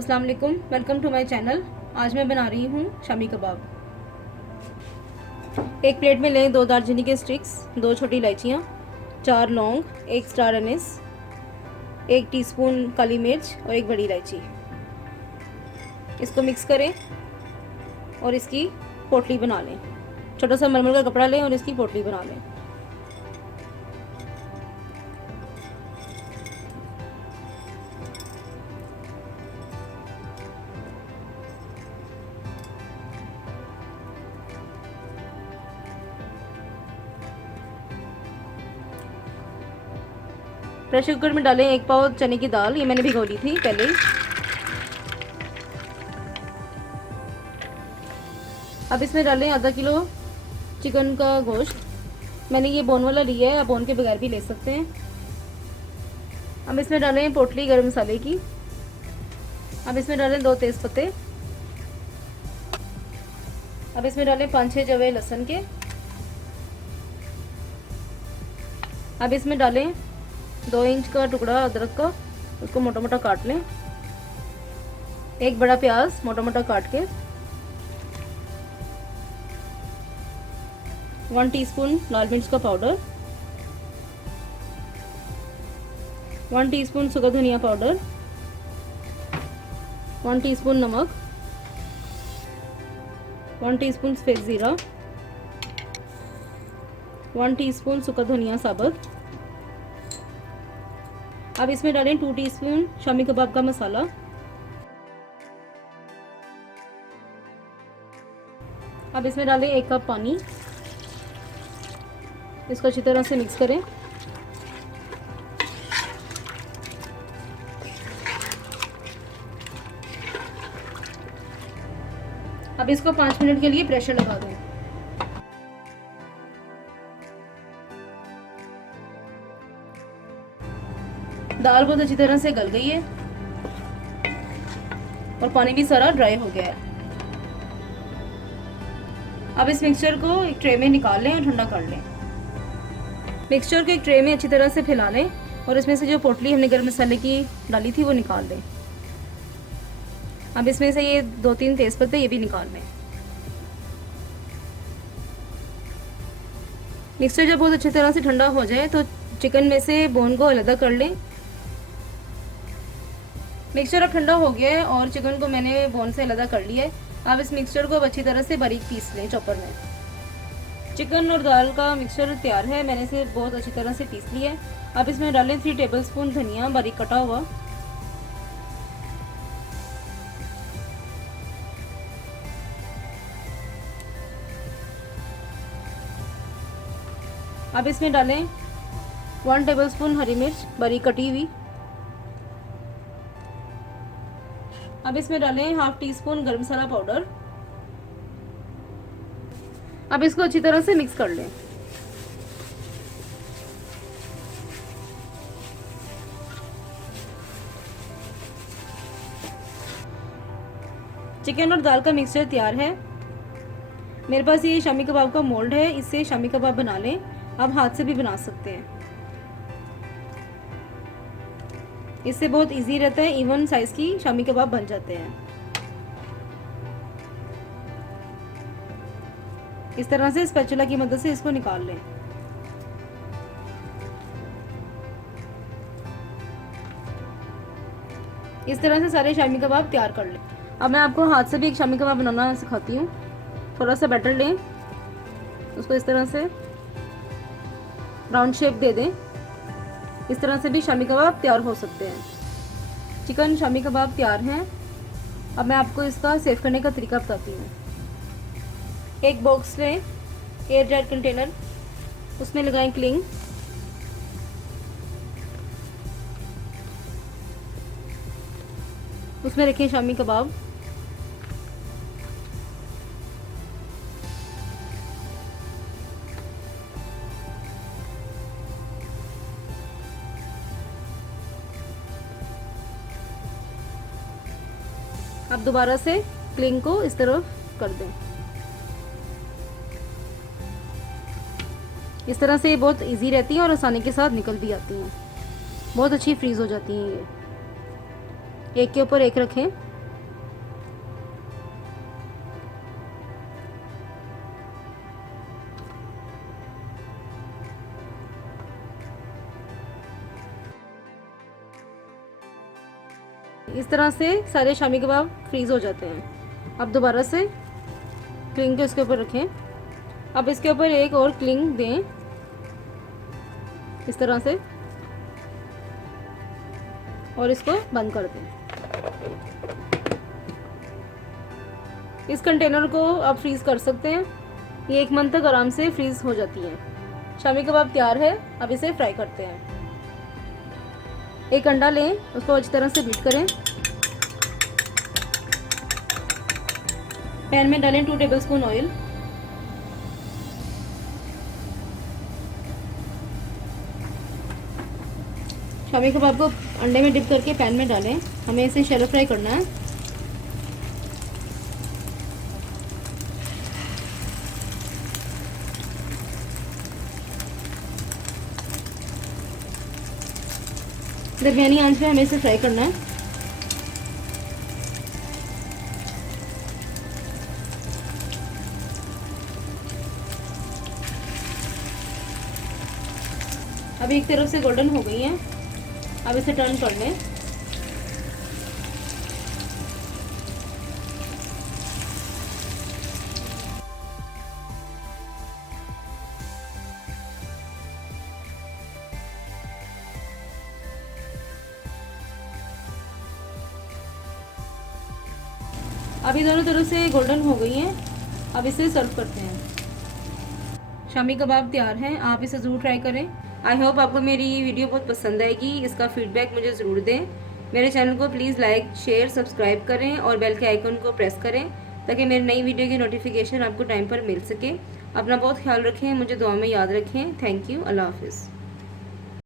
अस्सलाम वालेकुम, welcome to my channel. आज मैं बना रही हूँ शामी कबाब। एक प्लेट में लें 2 दालचीनी के स्टिक्स, 2 छोटी इलायचियाँ, 4 लौंग, 1 स्टार अनीस, 1 टीस्पून काली मिर्च और 1 बड़ी इलायची। इसको मिक्स करें और इसकी पोटली बना लें। छोटा सा मलमल का कपड़ा लें और इसकी पोटली बना लें। प्रेशर कुकर में डालें 1 पाव चने की दाल, ये मैंने भिगो ली थी पहले ही। अब इसमें डालें आधा किलो चिकन का गोश्त। मैंने ये बोन वाला लिया है, आप बोन के बगैर भी ले सकते हैं। अब इसमें डालें पोटली गरम मसाले की। अब इसमें डालें 2 तेज़ पत्ते। अब इसमें डालें 5-6 जवे लहसुन के। अब इसमें डालें 2 इंच का टुकड़ा अदरक का, उसको मोटा मोटा काट लें। 1 बड़ा प्याज मोटा मोटा काट के। 1 टीस्पून लाल मिर्च का पाउडर, 1 टीस्पून सूखा धनिया पाउडर, 1 टीस्पून नमक, 1 टीस्पून सफ़ेद ज़ीरा, 1 टीस्पून सूखा धनिया साबुत। अब इसमें डालें 2 टीस्पून शामी कबाब का मसाला। अब इसमें डालें 1 कप पानी। इसको अच्छी तरह से मिक्स करें। अब इसको 5 मिनट के लिए प्रेशर लगा दें। दाल बहुत अच्छी तरह से गल गई है और पानी भी सारा ड्राई हो गया है। अब इस मिक्सचर को एक ट्रे में निकाल लें और ठंडा कर लें। मिक्सचर को एक ट्रे में अच्छी तरह से फैला लें और इसमें से जो पोटली हमने गरम मसाले की डाली थी वो निकाल लें। अब इसमें से ये 2-3 तेज़पत्ते ये भी निकाल लें। मिक्सचर जब बहुत अच्छी तरह से ठंडा हो जाए तो चिकन में से बोन को अलग कर लें। मिक्सचर अब ठंडा हो गया है और चिकन को मैंने बोन से अलग कर लिया है। अब इस मिक्सचर को अब अच्छी तरह से बारीक पीस लें चॉपर में। चिकन और दाल का मिक्सचर तैयार है, मैंने इसे बहुत अच्छी तरह से पीस लिया है। अब इसमें डालें 3 टेबलस्पून धनिया बारीक कटा हुआ, अब इसमें डालें 1 टेबलस्पून हरी मिर्च बारीक कटी हुई। अब इसमें डालें 1/2 टीस्पून गरम मसाला पाउडर। अब इसको अच्छी तरह से मिक्स कर लें। चिकन और दाल का मिक्सचर तैयार है। मेरे पास ये शामी कबाब का मोल्ड है, इससे शामी कबाब बना लें। आप हाथ से भी बना सकते हैं, इससे बहुत इजी रहता है, इवन साइज की शामी कबाब बन जाते हैं। इस तरह से स्पैचुला की मदद से इसको निकाल लें। इस तरह से सारे शामी कबाब तैयार कर लें। अब मैं आपको हाथ से भी एक शामी कबाब बनाना सिखाती हूँ। थोड़ा सा बैटर लें, उसको इस तरह से राउंड शेप दे दें। इस तरह से भी शामी कबाब तैयार हो सकते हैं। चिकन शामी कबाब तैयार हैं। अब मैं आपको इसका सेव करने का तरीका बताती हूँ। एक बॉक्स लें, एयर टाइट कंटेनर, उसमें लगाएं क्लिंग। उसमें रखें शामी कबाब। अब दोबारा से क्लिंग को इस तरफ कर दें। इस तरह से ये बहुत इजी रहती है और आसानी के साथ निकल भी आती हैं। बहुत अच्छी फ्रीज़ हो जाती हैं ये। एक के ऊपर एक रखें। इस तरह से सारे शामी कबाब फ्रीज़ हो जाते हैं। अब दोबारा से क्लिंग के उसके ऊपर रखें। अब इसके ऊपर एक और क्लिंग दें इस तरह से और इसको बंद कर दें। इस कंटेनर को आप फ्रीज़ कर सकते हैं, ये 1 मंथ तक आराम से फ्रीज़ हो जाती है। शामी कबाब तैयार है। अब इसे फ्राई करते हैं। एक अंडा लें, उसको अच्छी तरह से बीट करें। पैन में डालें 2 टेबलस्पून ऑयल। शामी कबाब को अंडे में डिप करके पैन में डालें। हमें इसे शैलो फ्राई करना है। दरमियानी आंच पे हमें इसे फ्राई करना है। अभी एक तरफ से गोल्डन हो गई है। अब इसे टर्न कर लें। अभी दोनों तरफ से गोल्डन हो गई हैं। अब इसे सर्व करते हैं। शामी कबाब तैयार हैं। आप इसे ज़रूर ट्राई करें। आई होप आपको मेरी वीडियो बहुत पसंद आएगी। इसका फीडबैक मुझे ज़रूर दें। मेरे चैनल को प्लीज़ लाइक शेयर सब्सक्राइब करें और बेल के आइकन को प्रेस करें ताकि मेरी नई वीडियो की नोटिफिकेशन आपको टाइम पर मिल सके। अपना बहुत ख्याल रखें, मुझे दुआ में याद रखें। Thank you. अल्लाह हाफिज़।